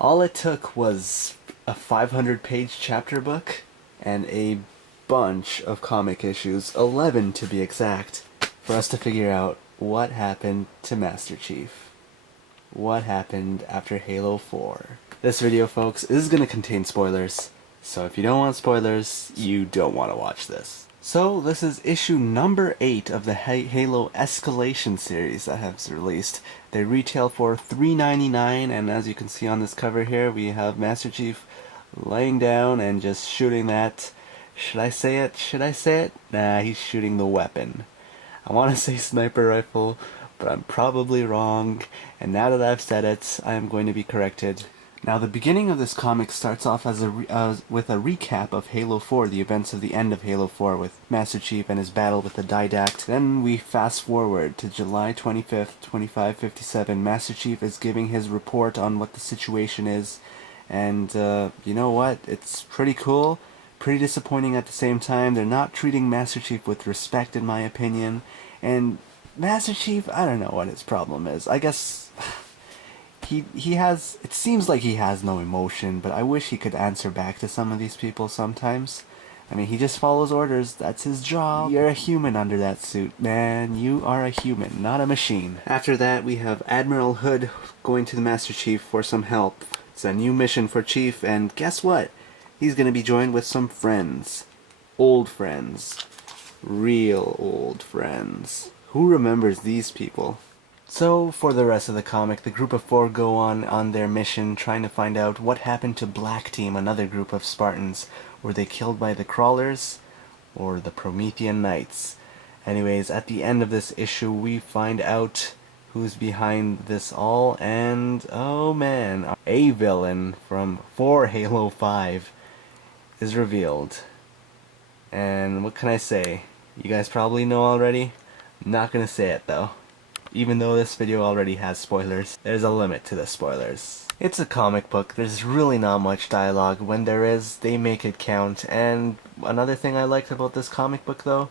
All it took was a 500-page chapter book and a bunch of comic issues, 11 to be exact, for us to figure out what happened to Master Chief. What happened after Halo 4. This video, folks, is going to contain spoilers, so if you don't want spoilers, you don't want to watch this. So, this is issue number 8 of the Halo Escalation series that has released. They retail for $3.99, and as you can see on this cover here, we have Master Chief laying down and just shooting that... Should I say it? Should I say it? Nah, he's shooting the weapon. I want to say sniper rifle, but I'm probably wrong, and now that I've said it, I am going to be corrected. Now, the beginning of this comic starts off with a recap of Halo 4, the events of the end of Halo 4, with Master Chief and his battle with the Didact. Then we fast forward to July 25th, 2557. Master Chief is giving his report on what the situation is, and you know what? It's pretty cool, pretty disappointing at the same time. They're not treating Master Chief with respect, in my opinion, and Master Chief, I don't know what his problem is. I guess... He has, it seems like he has no emotion, but I wish he could answer back to some of these people sometimes. I mean, he just follows orders, that's his job. You're a human under that suit, man. You are a human, not a machine. After that, we have Admiral Hood going to the Master Chief for some help. It's a new mission for Chief, and guess what? He's gonna be joined with some friends. Old friends. Real old friends. Who remembers these people? So, for the rest of the comic, the group of 4 go on their mission trying to find out what happened to Black Team, another group of Spartans. Were they killed by the Crawlers or the Promethean Knights? Anyways, at the end of this issue, we find out who's behind this all, and oh man, a villain from Halo 5 is revealed. And what can I say? You guys probably know already. Not gonna say it though. Even though this video already has spoilers, there's a limit to the spoilers. It's a comic book, there's really not much dialogue. When there is, they make it count. And another thing I liked about this comic book though,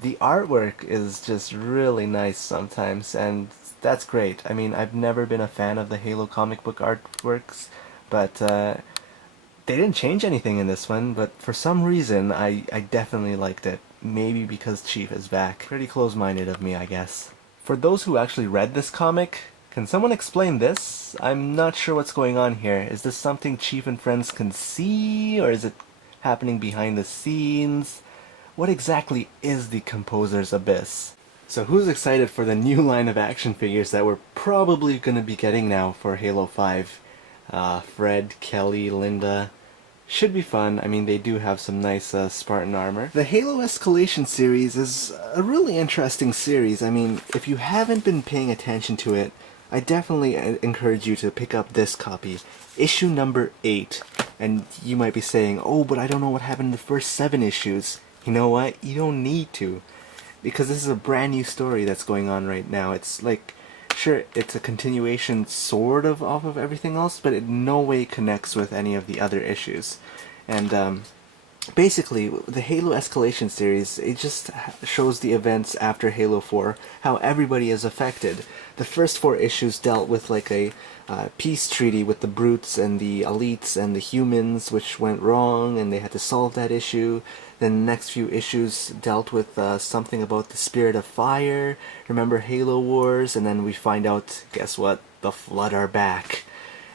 the artwork is just really nice sometimes, and that's great. I mean, I've never been a fan of the Halo comic book artworks, but they didn't change anything in this one, but for some reason I definitely liked it. Maybe because Chief is back. Pretty close-minded of me, I guess. For those who actually read this comic, can someone explain this? I'm not sure what's going on here. Is this something Chief and friends can see, or is it happening behind the scenes? What exactly is the Composer's Abyss? So who's excited for the new line of action figures that we're probably going to be getting now for Halo 5? Fred, Kelly, Linda... Should be fun. I mean, they do have some nice Spartan armor. The Halo Escalation series is a really interesting series. I mean, if you haven't been paying attention to it, I definitely encourage you to pick up this copy. Issue number 8. And you might be saying, oh, but I don't know what happened in the first 7 issues. You know what? You don't need to. Because this is a brand new story that's going on right now. It's like... Sure, it's a continuation sort of off of everything else, but it in no way connects with any of the other issues. And basically, the Halo Escalation series, it just shows the events after Halo 4, how everybody is affected. The first 4 issues dealt with like a peace treaty with the brutes and the elites and the humans, which went wrong, and they had to solve that issue. Then the next few issues dealt with something about the Spirit of Fire, remember Halo Wars, and then we find out, guess what, the Flood are back.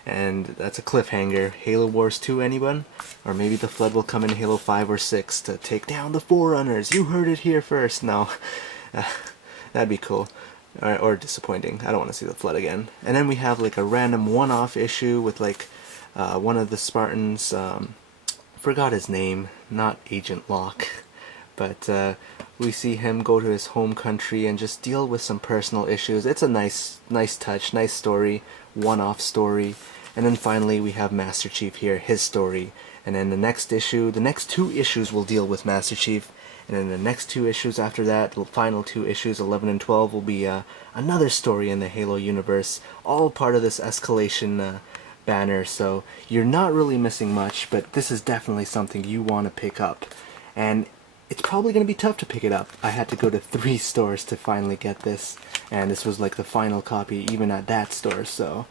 And that's a cliffhanger. Halo Wars 2, anyone? Or maybe the Flood will come in Halo 5 or 6 to take down the Forerunners. You heard it here first. No, that'd be cool. Or disappointing. I don't want to see the Flood again. And then we have like a random one-off issue with like one of the Spartans, forgot his name, not Agent Locke, but we see him go to his home country and just deal with some personal issues. It's a nice touch, nice story, one-off story. And then finally we have Master Chief here, his story. And then the next issue, the next 2 issues will deal with Master Chief. And then the next 2 issues after that, the final 2 issues, 11 and 12, will be another story in the Halo universe. All part of this Escalation banner, so you're not really missing much, but this is definitely something you want to pick up. And it's probably going to be tough to pick it up. I had to go to 3 stores to finally get this, and this was like the final copy even at that store, so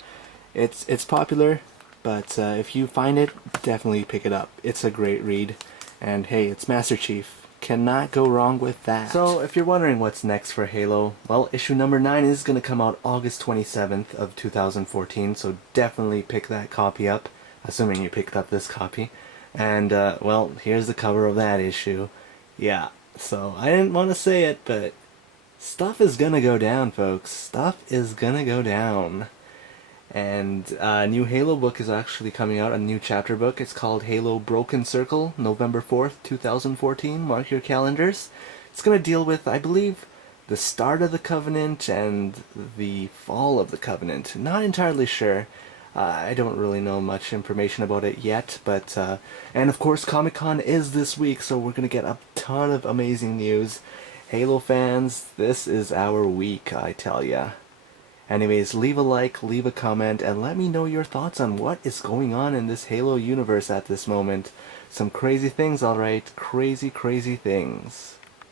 it's popular. but if you find it, definitely pick it up. It's a great read, and hey, it's Master Chief. Cannot go wrong with that. So, if you're wondering what's next for Halo, well, issue number 9 is going to come out August 27th of 2014, so definitely pick that copy up, assuming you picked up this copy. And, well, here's the cover of that issue. Yeah, so I didn't want to say it, but stuff is gonna go down, folks. Stuff is gonna go down. And a new Halo book is actually coming out, a new chapter book. It's called Halo Broken Circle, November 4th, 2014. Mark your calendars. It's going to deal with, I believe, the start of the Covenant and the fall of the Covenant. Not entirely sure. I don't really know much information about it yet, but, and of course Comic-Con is this week, so we're going to get a ton of amazing news. Halo fans, this is our week, I tell ya. Anyways, leave a like, leave a comment, and let me know your thoughts on what is going on in this Halo universe at this moment. Some crazy things, alright. Crazy, crazy things.